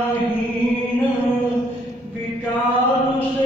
विद्याहीन विचार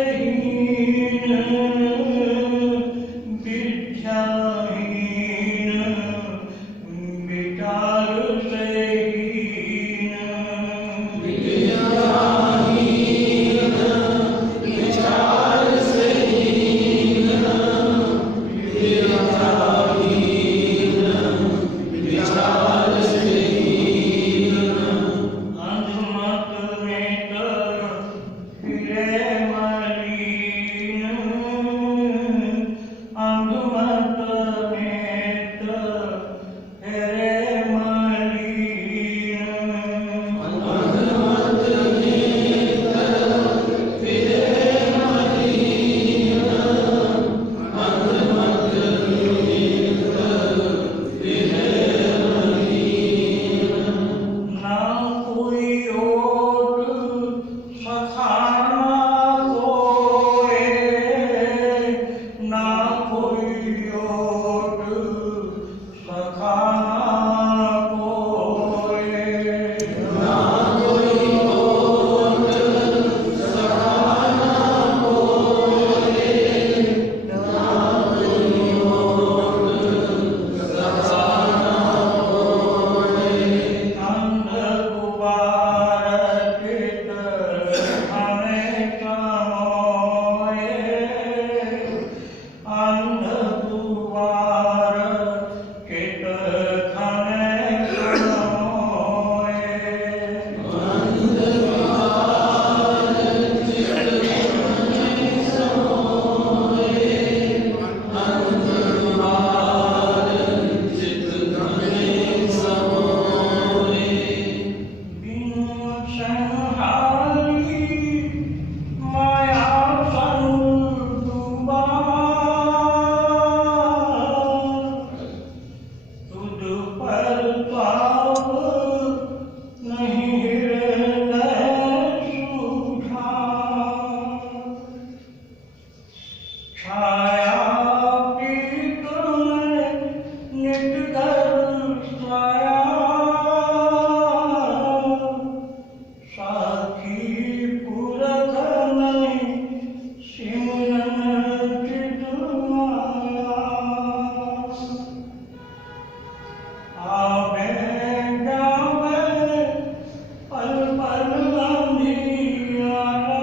छाया पीत में नित घर स्वाया साखी पुरख में सिमरन चित माया आवे जावे पल पल अंधियारा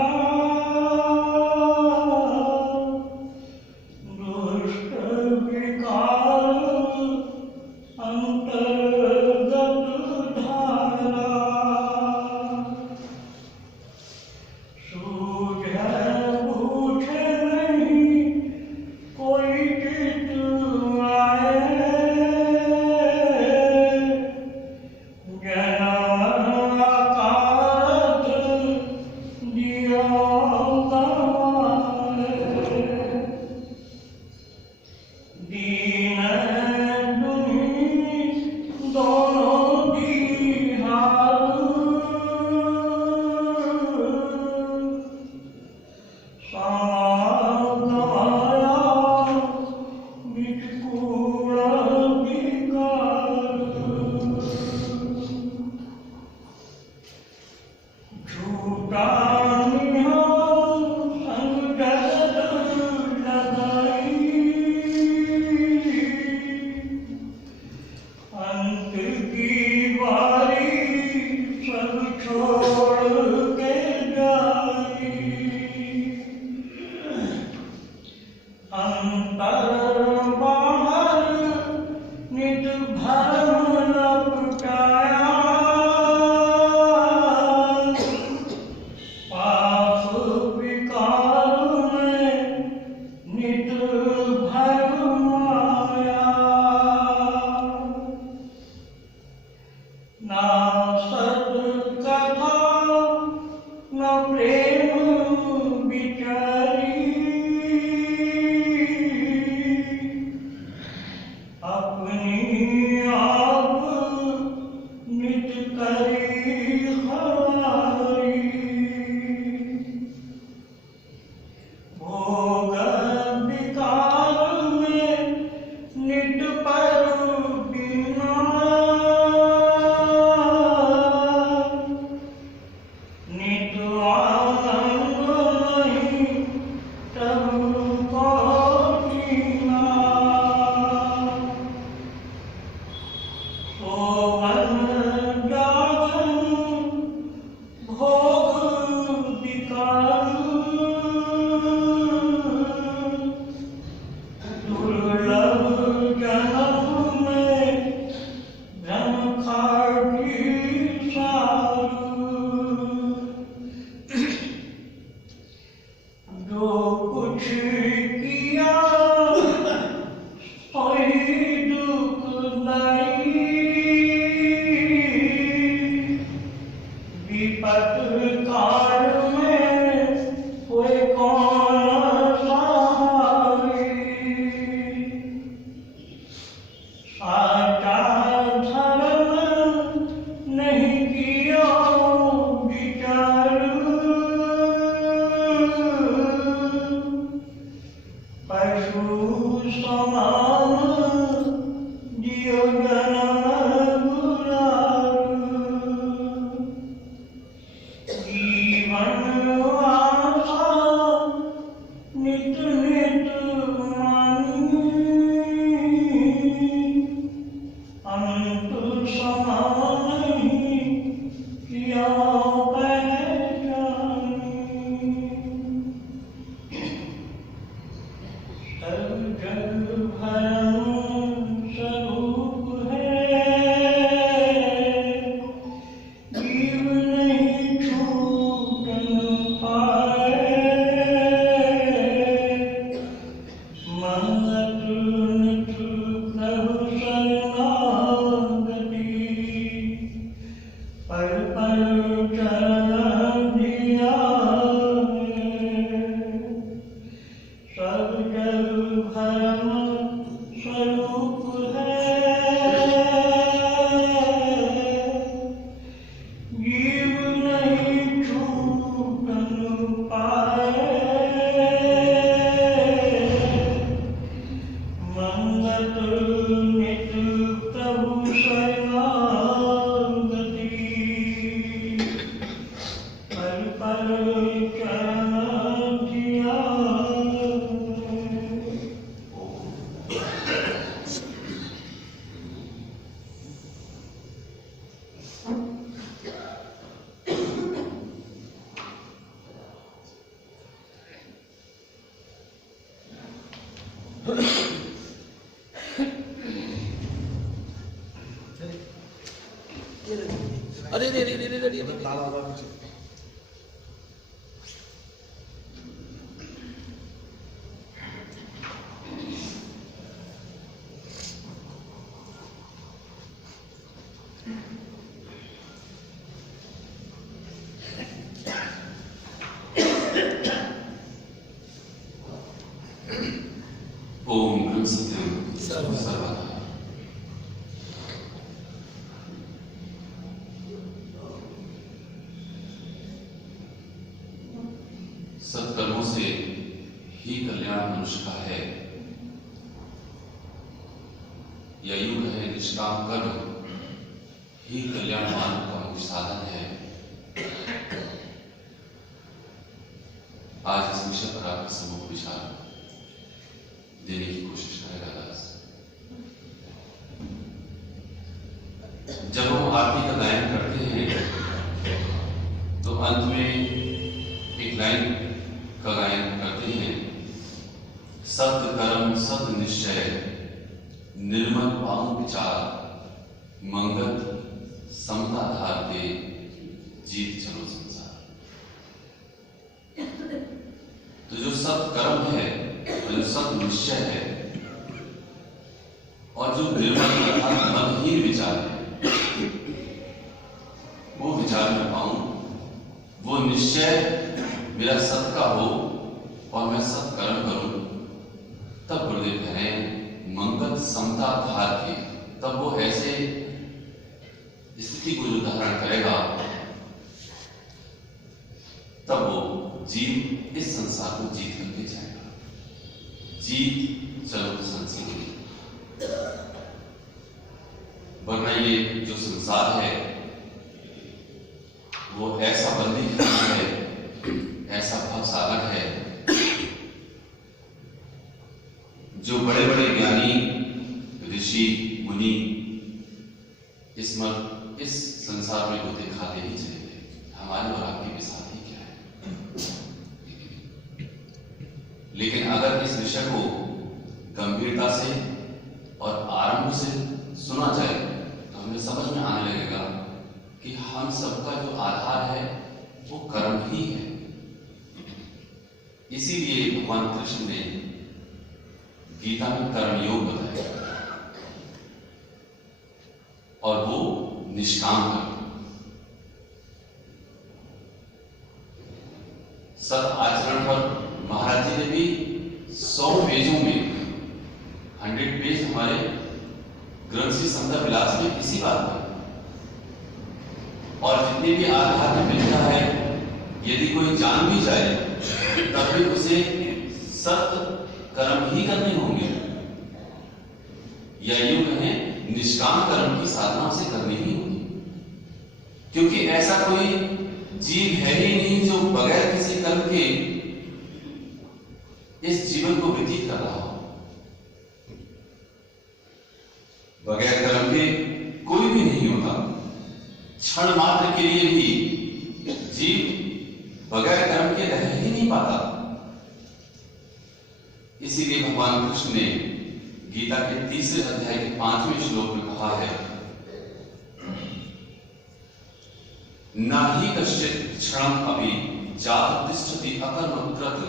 अरे रे रे रे रे रे ओम ब्रह्म सत्यम सर्वदा। सत्कर्मों से ही कल्याण मनुष्य का है। यह युग है निष्काम कर्म ही कल्याण मार्ग का मुख्य साधन है। आज इस विषय पर आपके सम्मुख विचार देने की कोशिश करेगा दास। जब हम आरती का गायन करते हैं तो अंत में एक लाइन का गायन करते हैं, सत्य कर्म सत्य निश्चय निर्मल पाऊं विचार मंगल समता धार दे जीत चलो संसार। तो जो सत्य कर्म है, जो सत्य निश्चय है और जो निर्मल अर्थात मनहीन विचार है, वो विचार में पाऊं, वो निश्चय मेरा सत्य का हो और मैं सत्य कर्म करूं, तब गुरुदेव कहें मंगल समता धार के, तब वो ऐसे स्थिति को जो धारण करेगा, तब वो जीव इस संसार को जीत करके जाएगा। जीत चलो संसार, वरना ये जो संसार है वो ऐसा बंदी खाना है, ऐसा भवसागर है, जो बड़े बड़े ज्ञानी ऋषि मुनि इस संसार में होते खाते ही चले गए। हमारे और आपके भी साथ ही क्या है। लेकिन अगर इस विषय को गंभीरता से और आरंभ से सुना जाए तो हमें समझ में आने लगेगा कि हम सबका जो आधार है वो कर्म ही है। इसीलिए भगवान कृष्ण ने गीता में कर्मयोग बताया और वो निष्काम कर्म। सत आचरण पर महाराज जी ने भी 100 पेजों में 100 पेज हमारे ग्रंथ श्री समता विलास में इसी बात पर, और जितनी भी आध्यात्मिक विद्या है यदि कोई जान भी जाए तब भी उसे सत्य कर्म ही करने होंगे, या यूं कहें निष्काम कर्म की साधना उसे करनी ही होगी। क्योंकि ऐसा कोई जीव है ही नहीं जो बगैर किसी कर्म के इस जीवन को व्यतीत कर रहा हो। बगैर कर्म के कोई भी नहीं होता। क्षण मात्र के लिए भी जीव बगैर कर्म के रह ही नहीं पाता। इसीलिए भगवान कृष्ण ने गीता के 3 अध्याय के 5वें श्लोक में कहा है, न हि कश्चित् क्षणम् अपि जातु तिष्ठति अकर्म कृत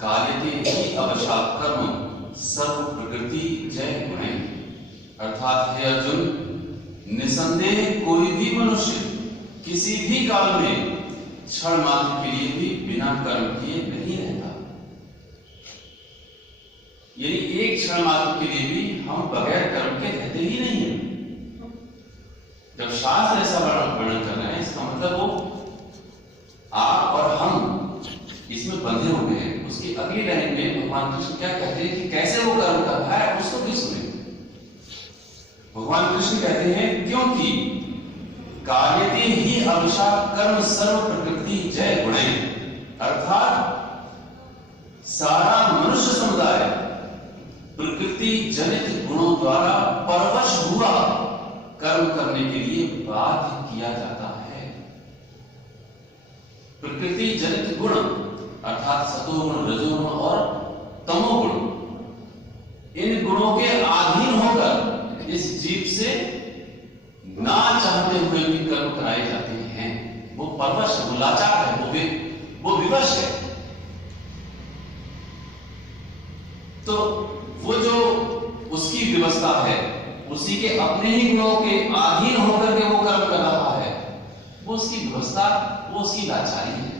कार्यते हि अवशात् कर्म सर्व प्रकृति जय गुणे। अर्थात हे अर्जुन, निसंदेह कोई भी मनुष्य किसी भी काल में क्षण मात्र के लिए भी बिना कर्म किए नहीं रहता। यानी एक क्षण मात्र के लिए भी हम बगैर कर्म के रहते ही नहीं है। जब शास्त्र ऐसा वर्णन कर रहे हैं, इसका मतलब वो आप और हम इसमें बंधे हो गए हैं। उसकी अगली लाइन में भगवान कृष्ण क्या कहते हैं कि कैसे वो कर्म कर रहा है, उसको भी सुने। भगवान कृष्ण कहते हैं, क्योंकि कार्यते ही अवशात् कर्म सर्व प्रकृति जय गुणे। अर्थात सारा मनुष्य समुदाय प्रकृति जनित गुणों द्वारा परवश हुआ कर्म करने के लिए बाध्य किया जाता है। प्रकृति जनित गुण अर्थात सतोगुण, रजोगुण और तमोगुण, इन गुणों के अधीन होकर इस जीव से ना चाहते हुए भी कर्म कराए जाते हैं। वो परवश है, वो लाचार है, वो विवश है। तो वो जो उसकी व्यवस्था है, उसी के अपने ही गुणों के अधीन होकर के वो कर्म कर रहा है, वो उसकी व्यवस्था, वो उसकी लाचारी है।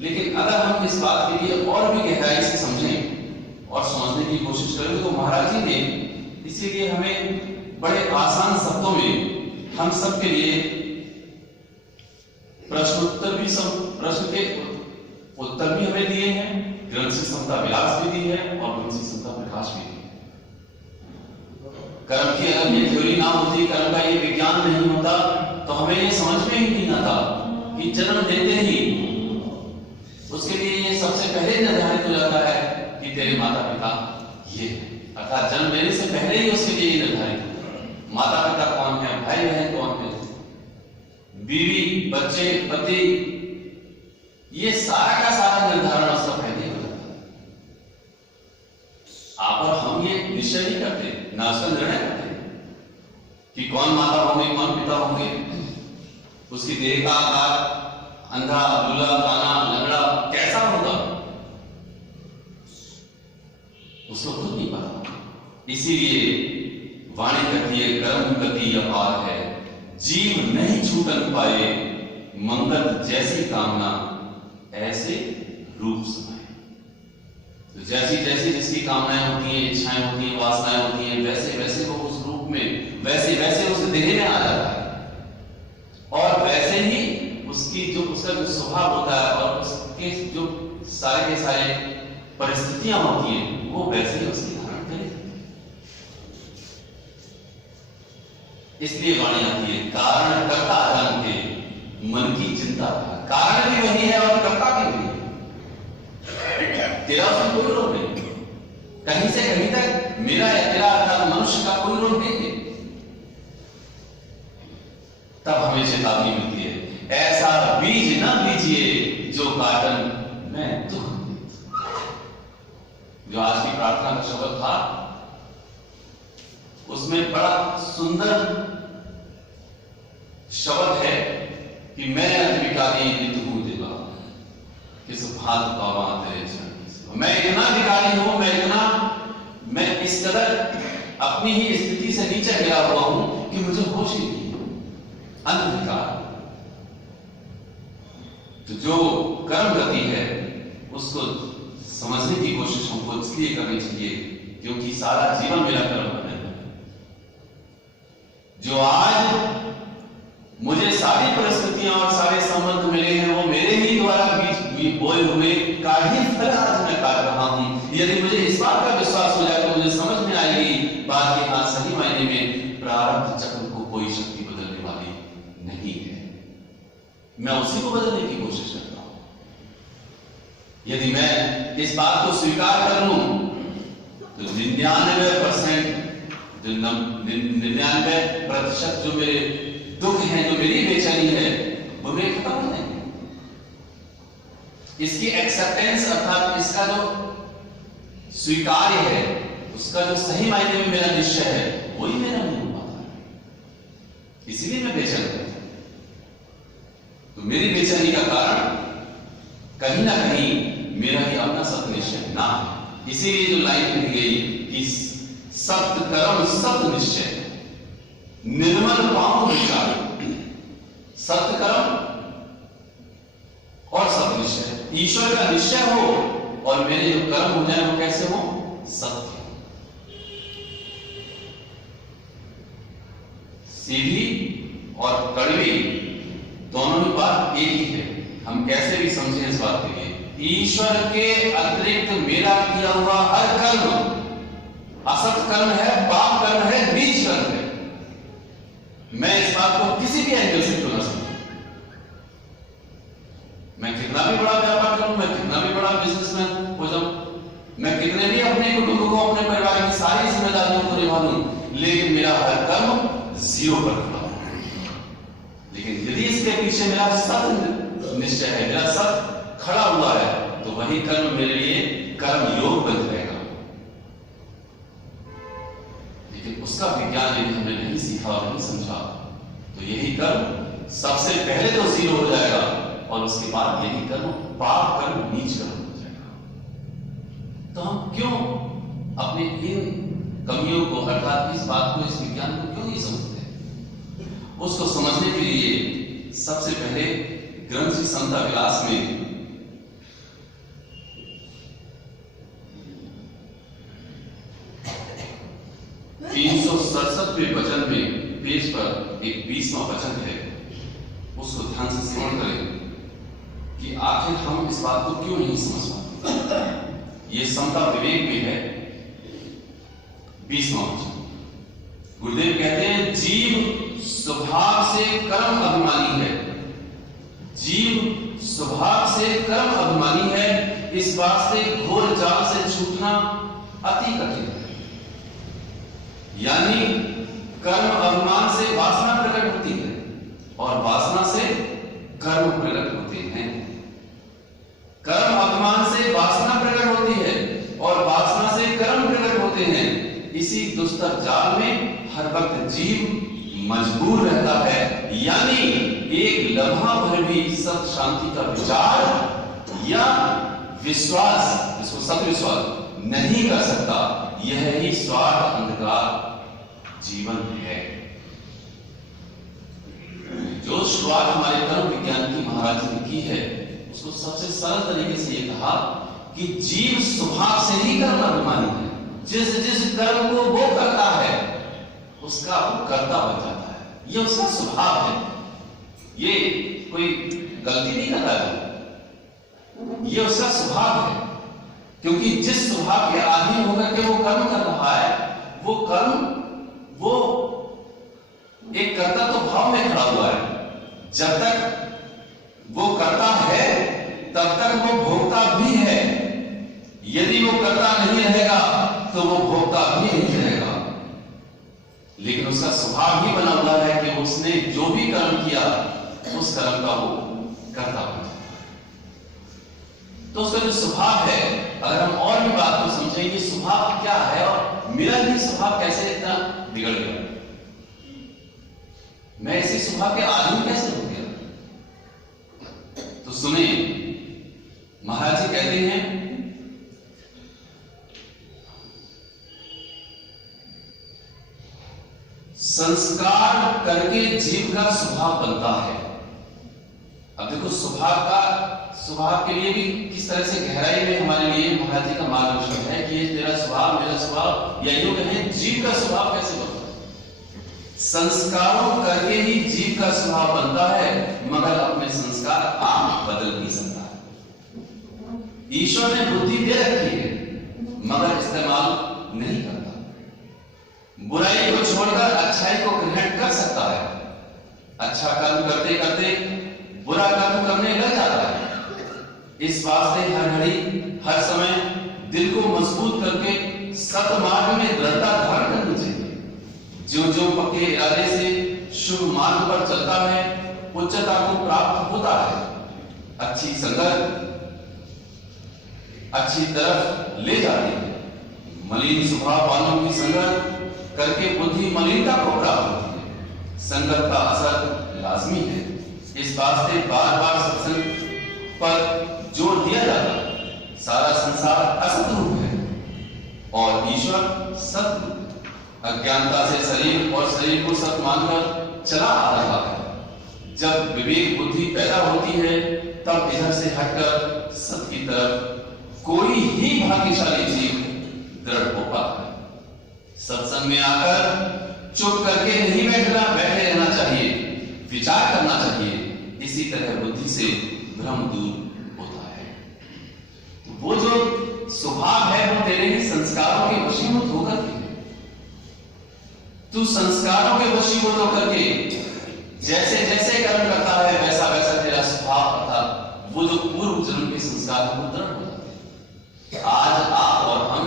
लेकिन अगर हम इस बात के लिए और भी गहराई से समझें और समझने की कोशिश करें तो महाराज जी ने इसीलिए हमें बड़े आसान शब्दों में हम सब के लिए प्रश्नोत्तर भी, सब प्रश्न के उत्तर भी हमें दिए हैं, ग्रंथ से समता विलास भी दी है और ग्रंथ से समता प्रकाश भी दी है। कर्म की अगर ये थ्योरी ना होती, कर्म का ये विज्ञान नहीं होता, तो हमें ये समझ में ही नहीं आता कि जन्म देते ही उसके लिए ये सबसे पहले निर्धारित हो जाता है कि तेरे माता पिता ये है, अर्थात जन्म लेने से पहले ही उसके लिए ये निर्धारित है। माता पिता कौन है, भाई बहन कौन है, बीवी बच्चे पति, ये सारा का सारा निर्धारण उसका पहले हो जाता है। आप और हम ये निश्चय नहीं करते, ना उसका निर्णय करते कि कौन माता होंगे कौन पिता होंगे, उसकी देह का आकार अंधा लूला काना लंगड़ा कैसा होगा उसको खुद नहीं पता। इसीलिए वाणी कहती है कर्म गति अपार है, जीव नहीं छूटन पाए, मंगल जैसी कामना ऐसे रूप समाए। तो जैसी जैसी जिसकी कामनाएं होती हैं, इच्छाएं होती हैं, वासनाएं होती हैं, वैसे वैसे वो उस रूप में, वैसे वैसे उस देह में आ जाता है और वैसे ही उसकी जो उसका जो स्वभाव होता है और उसके जो सारे के सारे परिस्थितियां होती हैं वो वैसे ही उसकी धारण करेगी। इसलिए वाणी आती है कारण कर्ता जानते मन की चिंता था। कारण भी वही है और कर्ता भी वही है। तेरा उसमें कोई रोल नहीं, कहीं से कहीं तक मेरा या तेरा अर्थात मनुष्य का कोई रोल नहीं है। तब हमें चेतावनी मिलती है, ऐसा बीज न बीजिए जो काटन में दुख। जो आज की प्रार्थना का शब्द था उसमें बड़ा सुंदर शब्द है कि मैं अधिकारी नित हूं देवा किस भात पावा तेरे चरण। मैं इतना अधिकारी हूं, मैं इस कदर अपनी ही स्थिति से नीचे गिरा हुआ हूं कि मुझे होश ही नहीं, अंधकार। तो जो कर्म गति है उसको समझने की कोशिश हमको इसलिए करनी चाहिए क्योंकि सारा जीवन मेरा कर्म बने है। जो आज मुझे सारी परिस्थितियां और सारे संबंध मिले हैं वो मेरे ही द्वारा बीज बोए हुए का ही फल आज मैं काट रहा हूं। यदि मुझे इस बात का विश्वास हो जाए तो मुझे समझ में आएगी बात के हाथ सही मायने में प्रारब्ध चक्र को कोई शक्ति बदलने वाली नहीं है, मैं उसी को बदलने की कोशिश करता हूं। यदि मैं इस बात को स्वीकार कर लूं तो 99% जो मेरे दुख हैं, जो मेरी बेचैनी है वो मेरे खत्म हो जाएंगे। इसकी एक्सेप्टेंस अर्थात इसका जो स्वीकार्य है, उसका जो सही मायने में मेरा निश्चय है वही मेरा नहीं हो पाता है, इसीलिए मैं बेचैन रहता हूं। तो मेरी बेचैनी का कारण कहीं ना कहीं मेरा ही अपना सत्य निश्चय ना है। इसीलिए जो लाइन लिखी गई कि सत्य कर्म सत्य निश्चय निर्मल पाऊं विचार, सत्य कर्म और सत्य निश्चय, ईश्वर का निश्चय हो और मेरे जो कर्म हो जाए वो कैसे हो, सत्य। सीधी और कड़वी दोनों ही बात एक ही है। हम कैसे भी समझें इस बात के लिए, ईश्वर के अतिरिक्त मेरा किया हुआ हर कर्म असत कर्म है, पाप कर्म है, नीच कर्म है। मैं इस बात को किसी भी एंगल से क्यों ना समझूं, मैं कितना भी बड़ा व्यापार करूं, मैं कितना भी बड़ा बिजनेसमैन हो जाऊं, मैं कितने भी अपने कुटुंब को, अपने परिवार की सारी जिम्मेदारियों को निभा लूं, लेकिन मेरा हर कर्म जीरो पर खड़ा है। लेकिन यदि इसके पीछे मेरा सत्य निश्चय है, मेरा सत्य खड़ा हुआ है, तो वही कर्म मेरे लिए कर्म योग बन जाएगा। उसका विज्ञान यदि हमने नहीं सीखा और नहीं समझा तो यही कर्म सबसे पहले तो जीरो हो जाएगा और उसके बाद यही कर्म पाप कर्म नीच कर्म हो जाएगा। तो हम क्यों अपने इन कमियों को अर्थात इस बात को, इस विज्ञान को क्यों नहीं समझते? उसको समझने के लिए सबसे पहले ग्रंथ श्री समता विलास में वचन में पेज पर एक 20वां वचन है, उसको ध्यान से श्रवण करें कि आखिर हम इस बात को क्यों नहीं समझ पाते। ये समता विवेक में है 20वां वचन। गुरुदेव कहते हैं जीव स्वभाव से कर्म अभिमानी है, जीव स्वभाव से कर्म अभिमानी है, इस बात से घोर जाल से छूटना अति कठिन है। यानी कर्म अभिमान से वासना प्रकट होती है और वासना से कर्म प्रकट होते हैं। कर्म अभिमान से वासना प्रकट होती है और वासना से कर्म प्रकट होते हैं। इसी दुस्तर जाल में हर वक्त जीव मजबूर रहता है, यानी एक लम्हा भर भी सत शांति का विचार या विश्वास, इसको सत विश्वास नहीं कर सकता। यह ही स्वार्थ अंधकार जीवन है। जो शुरुआत हमारे कर्म विज्ञान की महाराज ने की है, उसको सबसे सरल तरीके से ये कहा कि जीव स्वभाव से ही कर्म अभिमानी है। जिस जिस कर्म को वो करता है उसका वो कर्ता बन जाता है, ये उसका स्वभाव है। ये कोई गलती नहीं करता है, ये उसका स्वभाव है। क्योंकि जिस स्वभाव के अधीन होकर के वो कर्म कर रहा है, वो कर्म वो एक कर्ता तो भाव में खड़ा हुआ है। जब तक वो करता है तब तक वो भोक्ता भी है। यदि वो करता नहीं रहेगा तो वो भोक्ता भी नहीं रहेगा। लेकिन उसका स्वभाव ही बना हुआ है कि उसने जो भी कर्म किया उस कर्म का वो कर्ता बन जाता है। तो उसका जो स्वभाव है, अगर हम और भी बात को समझेंगे स्वभाव क्या है और मेरा भी स्वभाव कैसे इतना बिगड़ गया, मैं इसी स्वभाव के आदमी कैसे हो गया। तो सुने, महाराज जी कहते हैं संस्कार करके जीव का स्वभाव बनता है। अब देखो स्वभाव के लिए भी किस तरह से गहराई में हमारे लिए महाराज जी का मार्गदर्शन है कि ये तेरा स्वभाव मेरा स्वभाव, या यूं कहें जीव का स्वभाव कैसे बनता है। संस्कारों करके ही जीव का स्वभाव बनता है, मगर अपने संस्कार आप बदल नहीं सकता। ईश्वर ने बुद्धि दे रखी है मगर इस्तेमाल नहीं करता। बुराई को छोड़कर अच्छाई को ग्रहण कर सकता है, अच्छा कर्म करते करते बुरा कर्म करने लग जाता है। इस वास्ते हर घड़ी हर समय दिल को मजबूत करके सतमार्ग में दृढ़ता धारण करनी चाहिए। जो जो पक्के इरादे से शुभ मार्ग पर चलता है उच्चता को प्राप्त होता है। अच्छी संगत अच्छी तरफ ले जाती है। मलिन स्वभाव वालों की संगत करके बुद्धि मलिनता को प्राप्त होती है। संगत का असर लाजमी है। इस वास्ते बार बार सत्संग पर जोर दिया जाता है। सारा संसार असत रूप है और ईश्वर सत रूप। अज्ञानता से शरीर और शरीर को सत मानकर चला आ रहा है। जब विवेक बुद्धि पैदा होती है तब इधर से हटकर सत की तरफ कोई ही भाग्यशाली जीव दृढ़ हो पाता है। सत्संग में आकर चुप करके नहीं बैठे रहना चाहिए, विचार करना चाहिए। इसी तरह बुद्धि से भ्रम दूर होता है। तो वो जो स्वभाव है वो तेरे ही संस्कारों के वशीभूत होकर के, तू संस्कारों के वशीभूत होकर के जैसे जैसे कर्म करता है वैसा वैसा तेरा स्वभाव अर्थात वो जो पूर्व जन्म के संस्कार है वो दृढ़ हो जाते हैं। आज आप और हम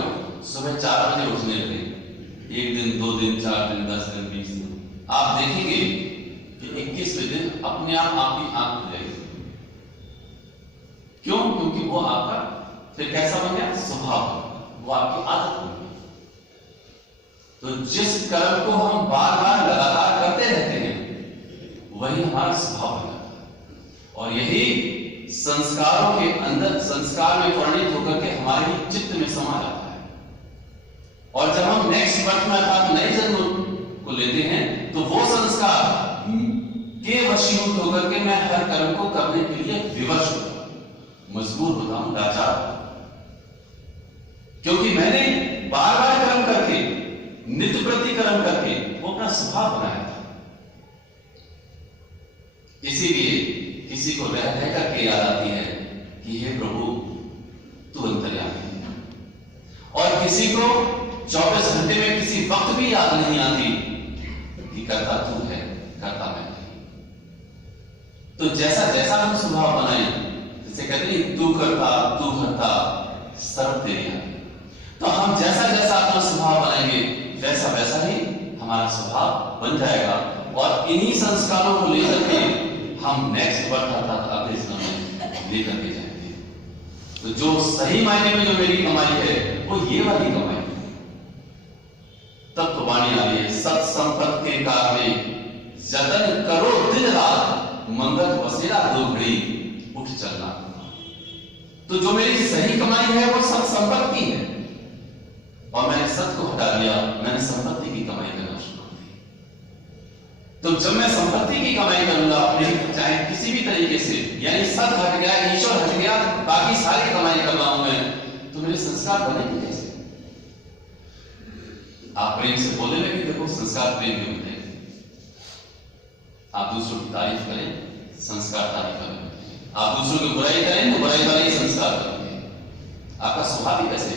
सुबह 4 बजे उठने लगे, 1 दिन 2 दिन 4 दिन 10 दिन 20 दिन, आप देखेंगे कि 21वें दिन अपने आप आपकी आंख खुल जाएगी। क्यों? क्योंकि वो आपका फिर कैसा बन गया? स्वभाव, वो आपकी आदत बन गई। तो जिस कर्म को हम बार बार लगातार करते रहते हैं वही हमारा स्वभाव बन जाता है, और यही संस्कारों के अंदर संस्कार में परिणित होकर के हमारे ही चित्त में समा जाता है। और जब हम नेक्स्ट बर्थ में अर्थात नए जन्म को लेते हैं तो वो संस्कार के वशीभूत होकर के मैं हर कर्म को करने के लिए विवश होता हूं, मजबूर होता हूं, लाचार होता हूं, क्योंकि मैंने बार बार कर्म करके, नित्य प्रति कर्म करके वो अपना स्वभाव बनाया था। इसीलिए किसी को रह रह करके याद आती है कि हे प्रभु तू अंतर्यामी है, और किसी को 24 घंटे में किसी वक्त भी याद नहीं आती कि करता तू है, करता मैं नहीं। तो जैसा जैसा हम स्वभाव बनाए, जैसे कहते हैं तू करता तू हरता सर्व तेरी है, तो हम जैसा जैसा अपना स्वभाव बनाएंगे वैसा वैसा ही हमारा स्वभाव बन जाएगा, और इन्हीं संस्कारों को लेकर के हम नेक्स्ट बर्थ अर्थात अगले जन्म में लेकर के जाएंगे। तो जो सही मायने में जो मेरी कमाई है वो ये वाली कमाई है। तब तो वाणी आ रही है, सत संपत्त के कारणे जतन करो दिन रात, मंगल बसेरा दो घड़ी उठ चलना। तो जो मेरी सही कमाई है वो सत संपत्ति है, और मैंने सत को हटा दिया, मैंने संपत्ति की कमाई करना शुरू कर दी। तो जब मैं संपत्ति की कमाई करूंगा अपने, चाहे किसी भी तरीके से, यानी सत हट गया, ईश्वर हट गया, बाकी सारी कमाई कर रहा हूं मैं, तो मेरे संस्कार बनेंगे कैसे? आप प्रेम से बोले कि देखो संस्कार प्रेम में होते हैं, आप दूसरों की तारीफ करें, संस्कार तारीफ करें, आप दूसरों की बुराई करें तो बुराई वाले ही संस्कार करेंगे। आपका स्वभाव ही कैसे हो?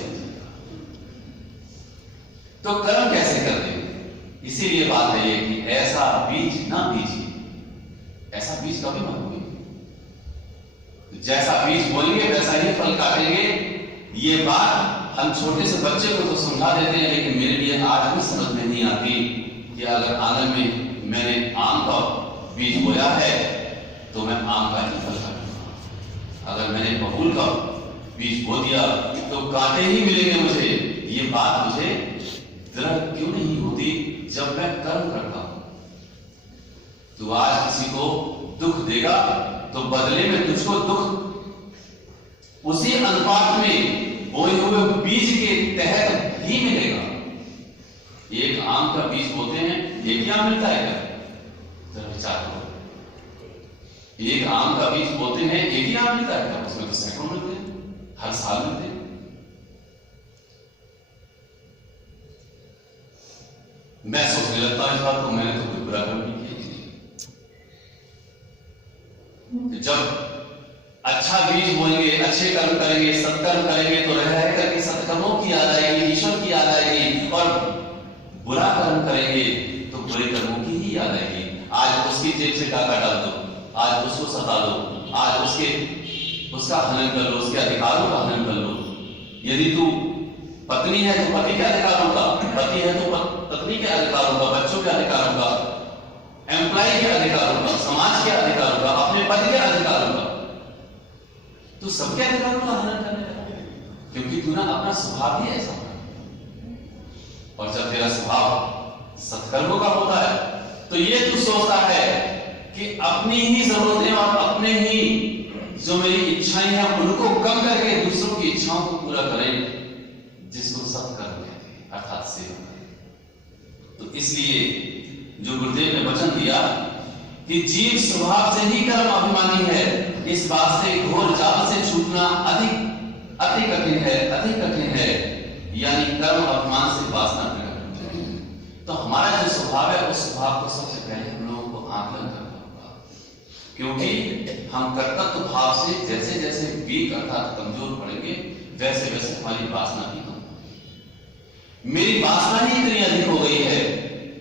तो कर्म कैसे करते हैं? इसीलिए बात है ये कि ऐसा बीज ना बीजिए, ऐसा बीज कभी मत बोइए। जैसा बीज बोलेंगे वैसा ही फल काटेंगे। ये बात हम छोटे से बच्चे को तो समझा देते हैं, लेकिन मेरे लिए आज भी समझ में नहीं आती कि अगर आंगन में मैंने आम का बीज बोया है तो मैं आम का ही फल काटूंगा, अगर मैंने बबूल का बीज बो दिया तो कांटे ही मिलेंगे मुझे। ये बात मुझे दृढ़ क्यों नहीं होती जब मैं कर्म करता हूं? तू आज किसी को दुख देगा तो बदले में तुझको दुख उसी अनुपात में बोए हुए बीज के तहत ही मिलेगा। एक आम का बीज बोते हैं, एक ही आम मिलता है क्या? जरा विचार करो। एक आम का बीज बोते हैं, एक ही आम मिलता है क्या? उसमें तो सैकड़ों मिलते हैं, हर साल मिलते हैं। मैं सोचने लगता हूं इस बात को, मैंने तो कोई बुरा कर्म नहीं किया। जब अच्छा बीज बोएंगे, अच्छे कर्म करेंगे, सत्कर्म करेंगे तो रह रह करके सत्कर्मों की याद आएगी, ईश्वर की याद आएगी, और बुरा कर्म करेंगे तो बुरे कर्मों की ही याद आएगी। आज उसकी जेब से डाका डाल दो, आज उसको सता लो, आज उसका हनन कर लो, उसके अधिकारों का हनन कर लो। यदि तू पत्नी है तो पति के अधिकारों का, पति है तो पत्नी के अधिकारों का, बच्चों के अधिकारों का, एम्प्लॉय के अधिकारों का, समाज के अधिकारों का, अपने पति के अधिकारों का, तू सबके अधिकारों का हनन करने लगा, क्योंकि तू ना अपना स्वभाव ही ऐसा है। और जब तेरा स्वभाव सत्कर्मों का होता है तो ये तू सोचता है कि अपनी ही जरूरतें और अपने ही जो मेरी इच्छाएं हैं उनको कम करके दूसरों की इच्छाओं को पूरा करें, जिसको सत्कर्म कहते हैं, अर्थात सेवा करें। तो इसलिए जो गुरुदेव ने वचन दिया कि जीव स्वभाव से ही कर्म अभिमानी है, इस बात से घोर जाल से छूटना अति कठिन है, अति कठिन है। यानी कर्म अभिमान से वासना प्रकट होती है। तो हमारा जो स्वभाव है उस स्वभाव को सबसे पहले हम लोगों को आकलन करना होगा, क्योंकि हम कर्तव्य भाव से जैसे जैसे वीक अर्थात कमजोर पड़ेंगे वैसे वैसे हमारी वासना भी कम होगी। मेरी वासना ही इतनी अधिक हो गई है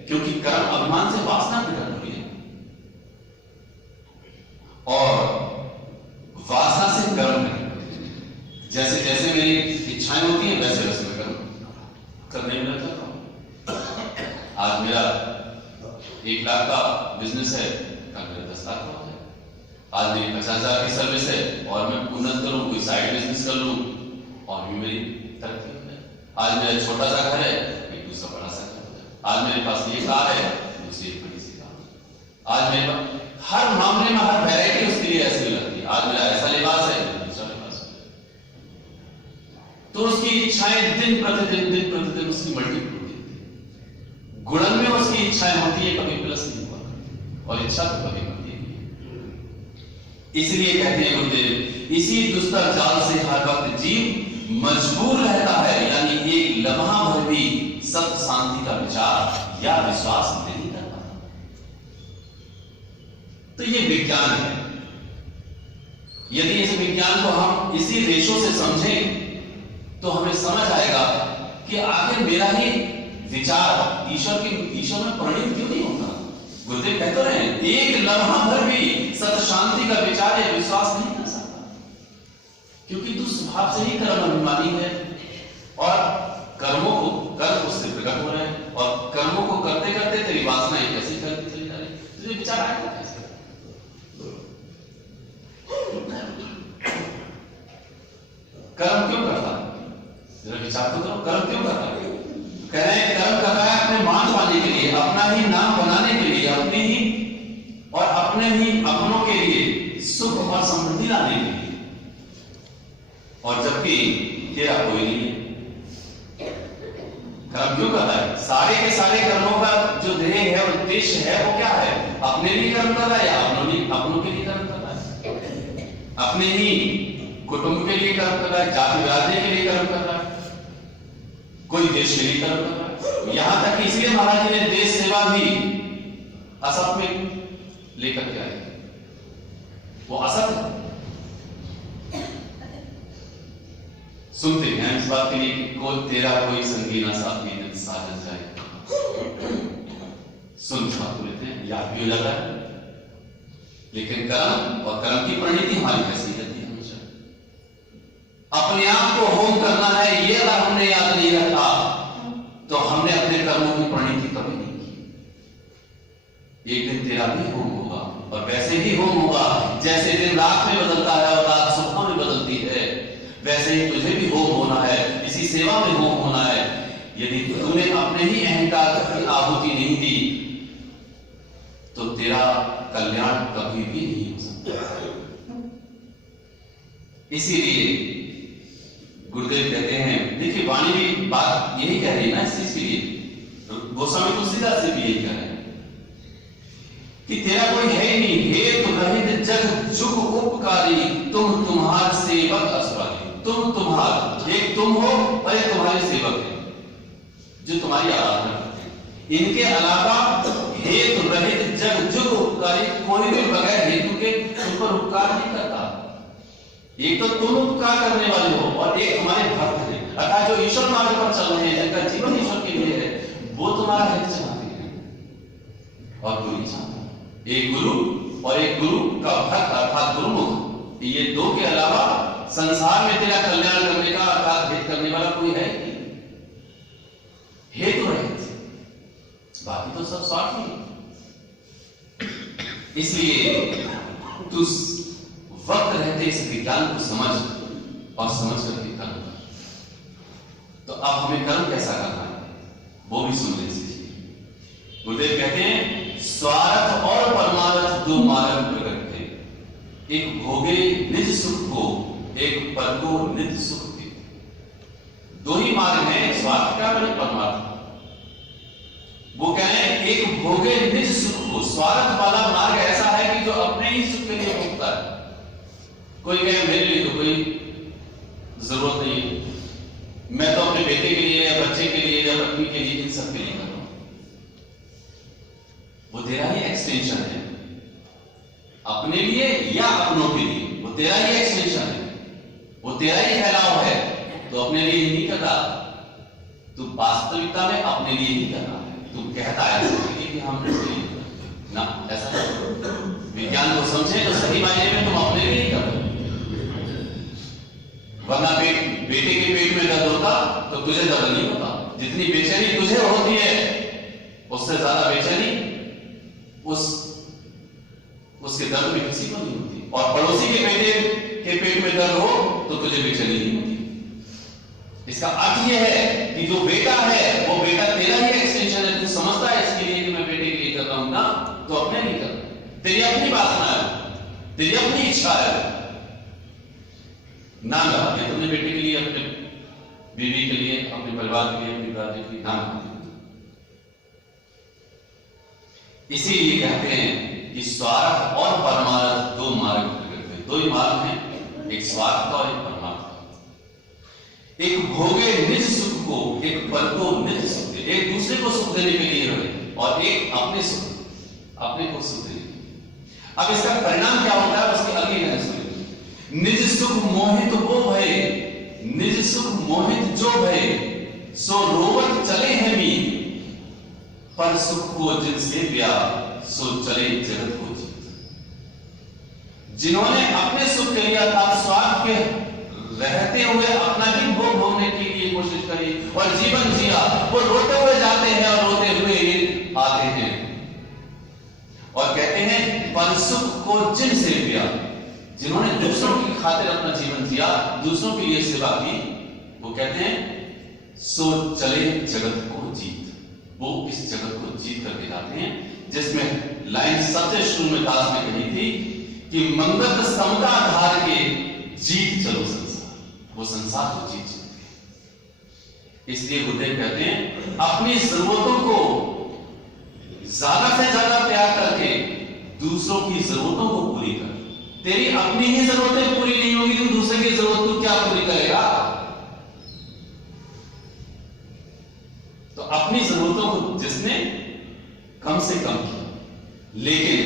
क्योंकि कर्म अभिमान से वासना प्रकट हुई है, और वासना से कर्म है। जैसे जैसे मेरी इच्छाएं होती हैं वैसे वैसे मैं कर्म करने में लग जाता हूं। आज मेरा 1 लाख का बिजनेस है, कल मेरा 10 लाख का होता है। आज मेरी 50,000 की सर्विस है और मैं उन्नत करूं, कोई साइड बिजनेस कर लूं और भी मेरी तरक्की हो जाए। आज मेरा छोटा सा घर है, एक दूसरा बड़ा सा घर हो आज मेरे पास ये कार है, दूसरी एक बड़ी सी कार। आज मेरे पास हर मामले में हर वैरायटी उसके लिए ऐसी लगती है। आज मेरा ऐसा लिबास है, दूसरा लिबास है। तो उसकी इच्छाएं दिन प्रतिदिन उसकी मल्टीपल होती है। गुणन में उसकी इच्छाएं होती है, कभी प्लस नहीं हुआ करती, और इच्छा तो कभी होती नहीं। इसलिए कहते हैं गुरुदेव, इसी दुस्तर जाल से हर वक्त जीव मजबूर रहता है, यानी एक लम्हा भर भी सत्य शांति का विचार या विश्वास नहीं कर पाता। तो ये विज्ञान है। यदि इस विज्ञान को हम इसी रेशों से समझें तो हमें समझ आएगा कि आखिर मेरा ही विचार ईश्वर में परिणित क्यों नहीं होता। गुरुदेव कहते रहे, एक लम्हा भर भी सत्य शांति का विचार या विश्वास नहीं कर सकता, क्योंकि तू स्वभाव से ही कर्म अभिमानी है, और कर्म उससे प्रकट हो रहे हैं, और कर्मों को करते करते तेरी वासनाएं कैसे करती चली जा रही, तुझे विचार आएगा कैसे? कर्म क्यों करता है? जरा विचार तो करो, कर्म क्यों करता है? कह रहे हैं कर्म कर रहा है अपने मान पाने के लिए, अपना ही नाम बनाने के लिए, अपने ही अपनों के लिए सुख और समृद्धि लाने के लिए, और जबकि तेरा कोई नहीं है। कर्म क्यों कर रहा है? सारे के सारे कर्मों का जो ध्येय है, उद्देश्य है, वो क्या है? अपने लिए कर्म कर रहा है या अपनों के लिए कर्म कर रहा है? अपने ही कुटुंब के लिए कर्म कर रहा है, जाति बिरादरी के लिए कर्म कर रहा है, कोई देश के लिए कर्म कर रहा है। यहां तक कि इसलिए महाराज जी ने देश सेवा भी असत में लेकर के आए। वो असत है। सुनते हैं इस बात के लिए कि कोई संगी ना साथी न साजन जाए। सुन बात को लेते हैं, याद भी हो जाता है, लेकिन कर्म और कर्म की परिणति हमारी कैसी रहती है? हमेशा अपने आप को होम करना है, ये अगर हमने याद नहीं रखा तो हमने अपने कर्मों की परिणति कभी नहीं की। एक दिन तेरा भी होम होगा, और वैसे ही होम होगा जैसे दिन रात में बदलता है और रात सुबह में बदलती है, वैसे ही तुझे भी होम होना है, इसी सेवा में होम होना है। यदि तूने अपने ही अहंकार की आहुति नहीं दी तो तेरा कल्याण कभी भी नहीं हो सकता। इसीलिए गुरुदेव कहते हैं, देखिए वाणी भी बात यही कह रही है ना इस चीज के लिए। गोस्वामी तुलसीदास जी भी यही कह रहे हैं कि तेरा कोई है ही नहीं, हेतु रहित जग जुग उपकारी, तुम तुम्हार सेवक असुरारी। तुम्हार एक तुम हो और एक तुम्हारे सेवक है जो तुम्हारी आराधना करते हैं। इनके अलावा हेतु रहित जग जुग उपकारी, कोई भी बगैर हेतु के तुम पर उपकार नहीं करता। एक तो तुम उपकार करने वाले हो और एक तुम्हारे भक्त हैं, अर्थात जो ईश्वर मार्ग पर चल रहे हैं, जिनका जीवन ईश्वर के लिए है, वो तुम्हारा हित चाहते हैं और गुरु चाहता है। एक गुरु और एक गुरु का भक्त अर्थात गुरुमुख, ये दो के अलावा संसार में तेरा कल्याण करने का अर्थात हित करने वाला कोई है नहीं। हेतु रहित, बाकी तो सब स्वार्थी है। इसलिए तू वक्त रहते इस विज्ञान को समझ और समझ करके कर्म कर। तो अब हमें कर्म कैसा करना है वो भी सुन लें। गुरुदेव कहते हैं, स्वार्थ और परमार्थ दो मार्ग प्रकट थे, एक भोगे निज सुख को, एक पर को निज सुख दे। दो ही मार्ग हैं, स्वार्थ का और परमार्थ। वो कह रहे हैं एक भोगे निज सुख को, स्वार्थ वाला मार्ग ऐसा है कि जो अपने ही सुख के लिए भोगता है। कोई कहे मेरे लिए तो कोई जरूरत नहीं है, मैं तो अपने बेटे के लिए या बच्चे के लिए या पत्नी के लिए, इन सब के लिए कर रहा हूं। वो तेरा ही एक्सटेंशन है, अपने लिए या अपनों के लिए, वो तेरा ही एक्सटेंशन है, वो तेरा ही फैलाव है। तो अपने लिए नहीं कर रहा, तू वास्तविकता में अपने लिए ही कर रहा है। तू कहता है कि हम ना, ऐसा विज्ञान को समझे तो सही मायने में तुम अपने लिए ही कर रहे हो। वरना बेटे के पेट में दर्द होता तो तुझे दर्द नहीं होता। जितनी बेचैनी तुझे होती है उससे ज्यादा बेचैनी उसके दर्द में किसी को नहीं होती। और पड़ोसी के बेटे के पेट में दर्द हो तो तुझे बेचैनी नहीं होती। इसका अर्थ यह है कि जो बेटा है वो बेटा तेरा ही एक्सटेंशन है। तू समझता है इसके लिए कि मैं बेटे के लिए कर रहा हूं ना, तो अपने नहीं कर, तेरी अपनी वासना है, तेरी अपनी इच्छा है ना लगा दिया तुमने बेटे के लिए, अपने बीवी के लिए, अपने परिवार के लिए, अपनी दादी के लिए ना लगा दिया। इसीलिए कहते हैं कि स्वार्थ और परमार्थ दो मार्ग प्रकट हुए। दो ही मार्ग हैं, एक स्वार्थ का और एक परमार्थ का। एक भोगे निज सुख को, एक पर को निज सुख दे, एक दूसरे को सुख देने के लिए रहे और एक अपने सुख, अपने को सुख देने के लिए। अब इसका परिणाम क्या होता है उसकी अगली लाइन सुनिए। निज सुख मोहित वो भय, निज सुख मोहित जो भय, सो रोवत चले हैं मीत, पर सुख को जिनसे ब्याह, सो चले जगत को जीत। जिन्होंने अपने सुख के लिए अर्थात स्वार्थ के रहते हुए अपना ही भोग भोगने के लिए कोशिश करी और जीवन जिया, वो रोते हुए जाते हैं और रोते हुए ही आते हैं। और कहते हैं पर सुख को जिनसे ब्याह, जिन्होंने दूसरों की खातिर अपना जीवन जिया, दूसरों के लिए सेवा की, वो कहते हैं सो चले जगत को जीत। वो इस जगत को जीत करके जाते हैं। जिसमें लाइन सबसे शुरू में दास ने कही थी कि मंगत समता धार के जीत चलो संसार, वो संसार को जीत चुके हैं। इसलिए गुरुदेव कहते हैं अपनी जरूरतों को ज्यादा से ज्यादा त्याग करके दूसरों की जरूरतों को पूरी कर। तेरी अपनी ही जरूरतें पूरी नहीं होगी तो दूसरे की जरूरत तू क्या पूरी करेगा? तो अपनी जरूरतों को जिसने कम से कम किया, लेकिन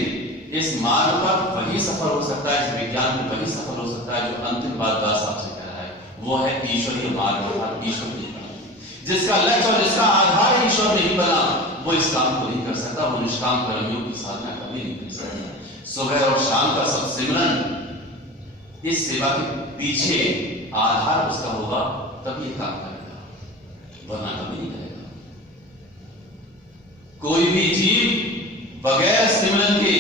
इस मार्ग पर वही सफल हो सकता है, इस विज्ञान में वही सफल हो सकता है जो अंतिम बात दास आपसे कह रहा है, वो है ईश्वरीय मार्ग अर्थात ईश्वर की प्राप्ति। जिसका लक्ष्य और जिसका आधार ईश्वर नहीं बना वो इस काम को नहीं कर सकता, वो निष्काम कर्मियों की साधना कभी नहीं कर सकता। सुबह और शाम का सब सिमरन इस सेवा के पीछे आधार उसका होगा तब ये काम करेगा, वरना कभी नहीं करेगा। कोई भी जीव बगैर सिमरन के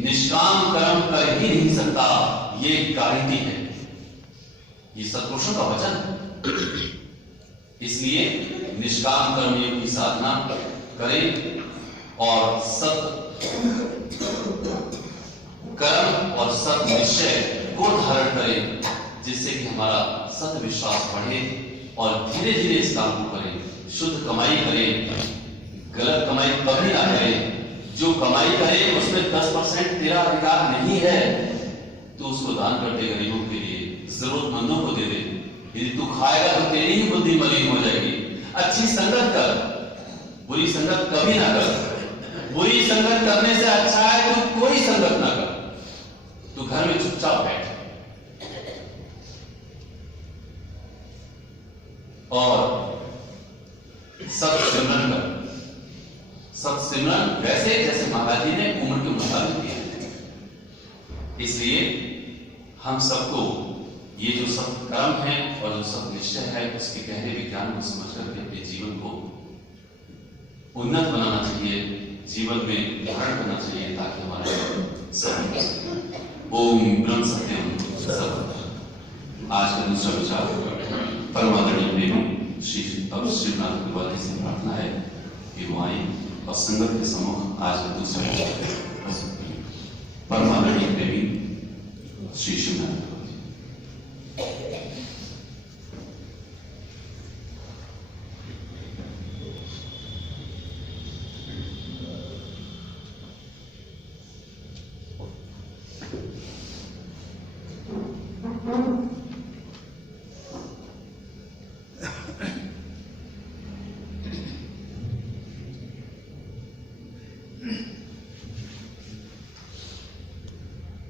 निष्काम कर्म कर ही नहीं सकता, ये गारंटी है, ये सत्पुरुषों का वचन है। इसलिए निष्काम कर्मियों की साधना करें और सत कर्म और सत निश्चय को धारण करें, जिससे कि हमारा सत विश्वास बढ़े और धीरे धीरे इस काम को करें। शुद्ध कमाई करें, गलत कमाई कभी ना करें। जो कमाई करे उसमें 10% तेरा अधिकार नहीं है, तो उसको दान कर दे, गरीबों के लिए, जरूरतमंदों को दे दे। यदि तू खाएगा तो तेरी ही बुद्धि मलिन हो जाएगी। अच्छी संगत कर, बुरी संगत कभी ना कर। बुरी संगत करने से अच्छा है तू कोई संगत ना कर, तू घर में चुपचाप बैठ और सत सिमरन कर। सत सिमरन वैसे जैसे महाराज जी ने उम्र के मुताबिक किया। इसलिए हम सबको ये जो सब कर्म है और जो सब निश्चय है उसके गहरे विज्ञान को समझ करके अपने जीवन को उन्नत बनाना चाहिए, जीवन में धारण करना चाहिए, ताकि हमारा सब ओम ब्रह्म सत्यम सत। आज का दूसरा विचार परमादरणीय प्रेमी श्री शिवनाथ गुरुवार जी से प्रार्थना है कि वो आए और संगत के सम्मुख आज का दूसरा विचार परमादरणीय प्रेमी श्री शिवनाथ